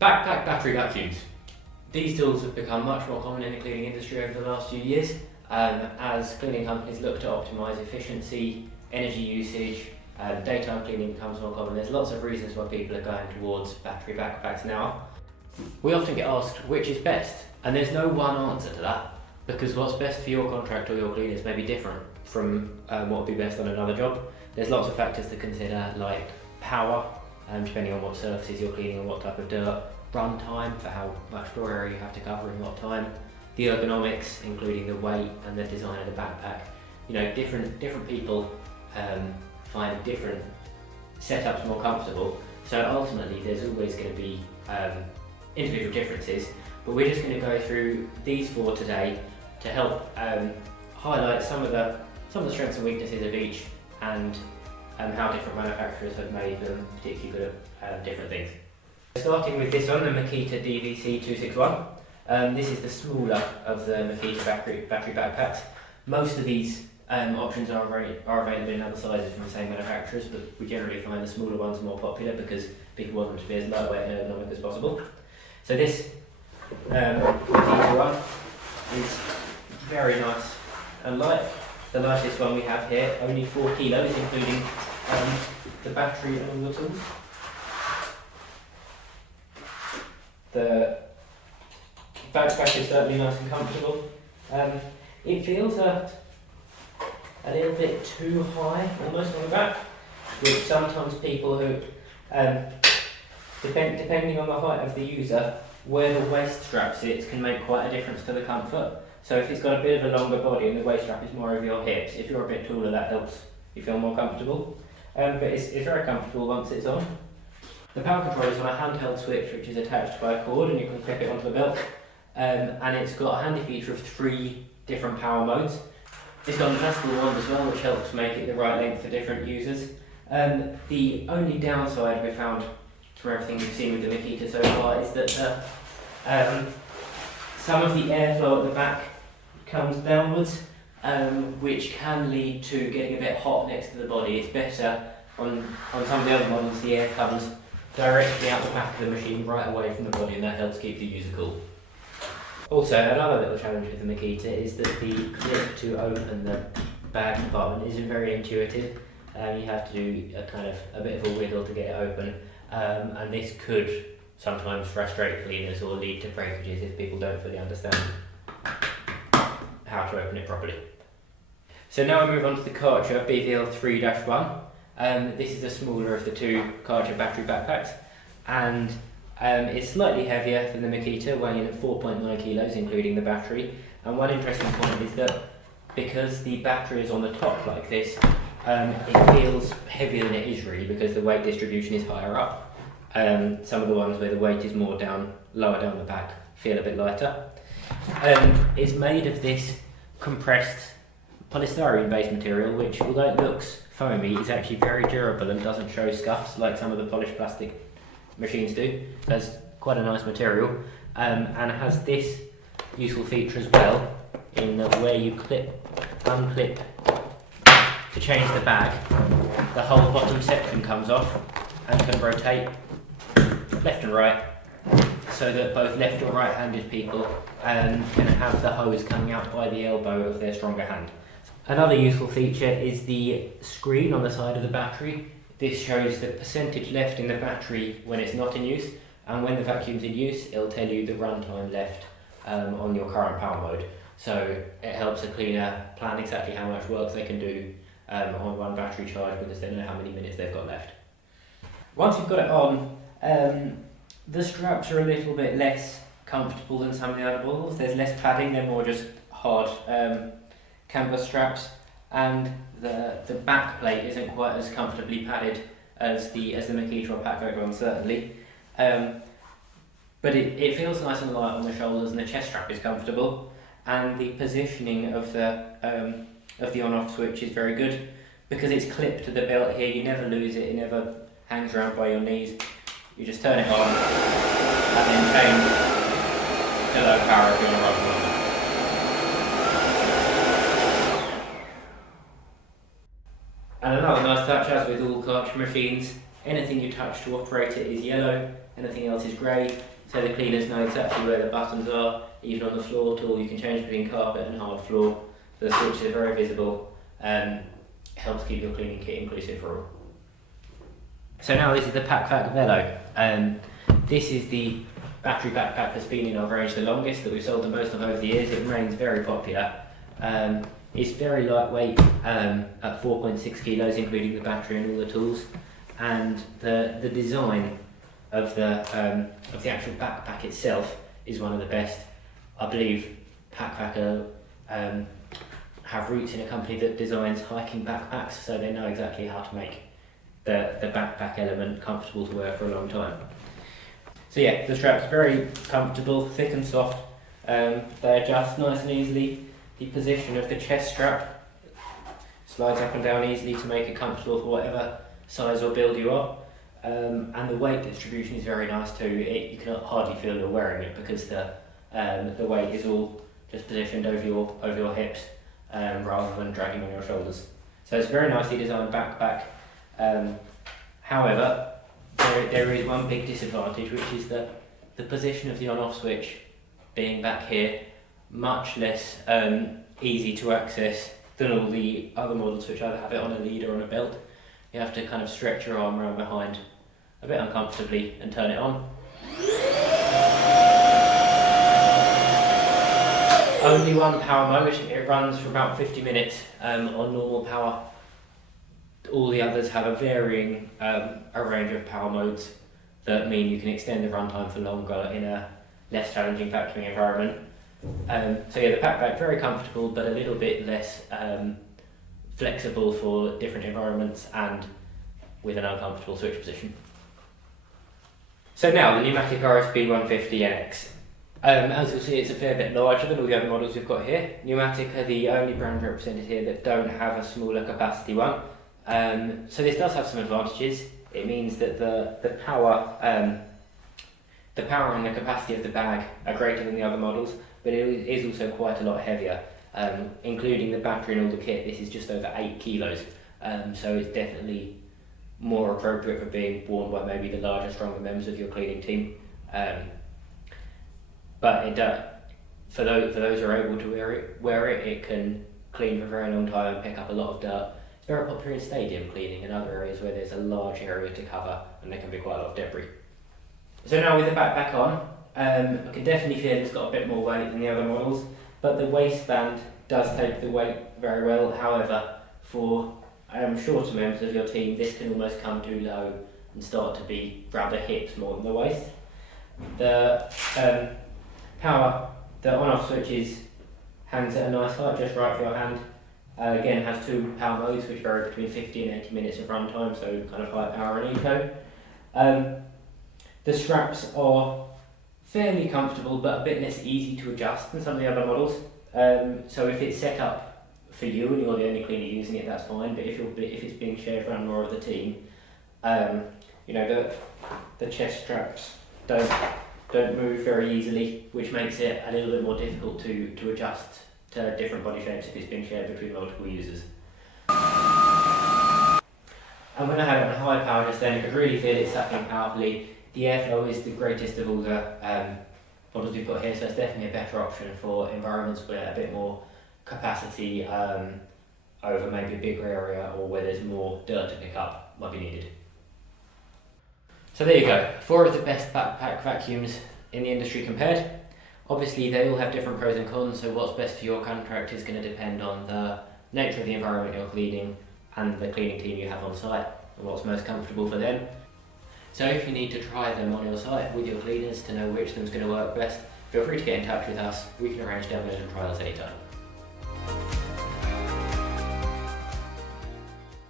Backpack battery vacuums. These tools have become much more common in the cleaning industry over the last few years, as cleaning companies look to optimise efficiency, energy usage, daytime cleaning becomes more common. There's lots of reasons why people are going towards battery backpacks now. We often get asked which is best, and there's no one answer to that, because what's best for your contract or your cleaners may be different from what would be best on another job. There's lots of factors to consider, like power, depending on what surfaces you're cleaning and what type of dirt, run time for how much floor area you have to cover in what time, the ergonomics, including the weight and the design of the backpack. You know, different people find different setups more comfortable, so ultimately there's always going to be individual differences, but we're just going to go through these four today to help highlight some of the strengths and weaknesses of each, and how different manufacturers have made them particularly good at different things. Starting with this one, the Makita DVC261. This is the smaller of the Makita battery backpacks. Most of these options are available in other sizes from the same manufacturers, but we generally find the smaller ones more popular because people want them to be as lightweight and ergonomic as possible. So this Makita one is very nice and light. The lightest one we have here, only 4 kilos, including the battery and all the tools. The backpack is certainly nice and comfortable. It feels a little bit too high, almost on the back, which sometimes people who, depending on the height of the user, where the waist strap sits can make quite a difference to the comfort. So if it's got a bit of a longer body and the waist strap is more over your hips, if you're a bit taller, that helps you feel more comfortable. But it's very comfortable once it's on. The power control is on a handheld switch which is attached by a cord, and you can clip it onto the belt. And it's got a handy feature of 3 different power modes. It's got an adjustable wand as well, which helps make it the right length for different users. The only downside we found from everything we've seen with the Makita so far is that some of the airflow at the back comes downwards, which can lead to getting a bit hot next to the body. It's better on some of the other models, the air comes directly out the back of the machine right away from the body, and that helps keep the user cool. Also, another little challenge with the Makita is that the clip to open the bag compartment isn't very intuitive. You have to do a bit of a wiggle to get it open, and this could sometimes frustrate cleaners or lead to breakages if people don't fully understand how to open it properly. So now we move on to the Karcher BVL 3-1. This is the smaller of the 2 Karcher battery backpacks, and it's slightly heavier than the Makita, weighing in at 4.9 kilos including the battery. And one interesting point is that because the battery is on the top like this, it feels heavier than it is really, because the weight distribution is higher up. Some of the ones where the weight is lower down the back feel a bit lighter. It's made of this compressed polystyrene based material, which, although it looks foamy, is actually very durable and doesn't show scuffs like some of the polished plastic machines do. So it's quite a nice material, and has this useful feature as well, in that where you unclip to change the bag, the whole bottom section comes off and can rotate left and right, so that both left or right-handed people can have the hose coming out by the elbow of their stronger hand. Another useful feature is the screen on the side of the battery. This shows the percentage left in the battery when it's not in use, and when the vacuum's in use, it'll tell you the runtime left on your current power mode. So it helps a cleaner plan exactly how much work they can do on one battery charge, because they know how many minutes they've got left. Once you've got it on, the straps are a little bit less comfortable than some of the other models. There's less padding, they're more just hard canvas straps, and the back plate isn't quite as comfortably padded as the Makita or PacVac one, certainly. But it feels nice and light on the shoulders, and the chest strap is comfortable, and the positioning of the on-off switch is very good, because it's clipped to the belt here. You never lose it, it never hangs around by your knees. You just turn it on and then change to low power if you want to run longer. And another nice touch, as with all Karcher machines, Anything you touch to operate it is yellow, anything else is grey, so the cleaners know exactly where the buttons are, even on the floor tool. You can change between carpet and hard floor. The switches are very visible, helps keep your cleaning kit inclusive for all. So now this is the PacVac Velo. This is the battery backpack that's been in our range the longest, that we've sold the most of over the years. It remains very popular. It's very lightweight, at 4.6 kilos, including the battery and all the tools. And the design of the actual backpack itself is one of the best. I believe PacVac have roots in a company that designs hiking backpacks, so they know exactly how to make the backpack element comfortable to wear for a long time. So yeah, the strap's very comfortable, thick and soft. They adjust nice and easily. The position of the chest strap slides up and down easily to make it comfortable for whatever size or build you are. And the weight distribution is very nice too. You can hardly feel you're wearing it because the weight is all just positioned over your hips rather than dragging on your shoulders. So it's a very nicely designed backpack. However, there is one big disadvantage, which is that the position of the on-off switch being back here, much less easy to access than all the other models which either have it on a lead or on a belt. You have to kind of stretch your arm around behind a bit uncomfortably and turn it on. Only one power mode, it runs for about 50 minutes on normal power. All the others have a varying a range of power modes that mean you can extend the runtime for longer in a less challenging vacuuming environment. So yeah, the PacVac very comfortable, but a little bit less flexible for different environments and with an uncomfortable switch position. So now the Numatic RSB150NX. As you'll see, it's a fair bit larger than all the other models we've got here. Numatic are the only brand represented here that don't have a smaller capacity one. So this does have some advantages. It means that the power and the capacity of the bag are greater than the other models, but it is also quite a lot heavier. Including the battery and all the kit, this is just over 8 kilos. So it's definitely more appropriate for being worn by maybe the larger, stronger members of your cleaning team. But for those who are able to wear it, it can clean for a very long time and pick up a lot of dirt. It's very popular in stadium cleaning and other areas where there's a large area to cover and there can be quite a lot of debris. So now with the backpack on, I can definitely feel it's got a bit more weight than the other models, but the waistband does take the weight very well. However, for shorter members of your team, this can almost come too low and start to be around the hips more than the waist. The on-off switches hangs at a nice height, just right for your hand. Again, has 2 power modes which vary between 50 and 80 minutes of runtime, so kind of high power and eco. The straps are fairly comfortable but a bit less easy to adjust than some of the other models. So if it's set up for you and you're the only cleaner using it, that's fine. But if it's being shared around more of the team, the chest straps don't move very easly, which makes it a little bit more difficult to adjust to different body shapes if it's being shared between multiple users. And when I had it on high power just then, I could really feel it sucking powerfully. The airflow is the greatest of all the models we've got here, so it's definitely a better option for environments where a bit more capacity over maybe a bigger area or where there's more dirt to pick up might be needed. So there you go, 4 of the best backpack vacuums in the industry compared. Obviously they all have different pros and cons, so what's best for your contract is going to depend on the nature of the environment you're cleaning and the cleaning team you have on site and what's most comfortable for them. So if you need to try them on your site with your cleaners to know which of them's going to work best, feel free to get in touch with us. We can arrange demos and trials anytime.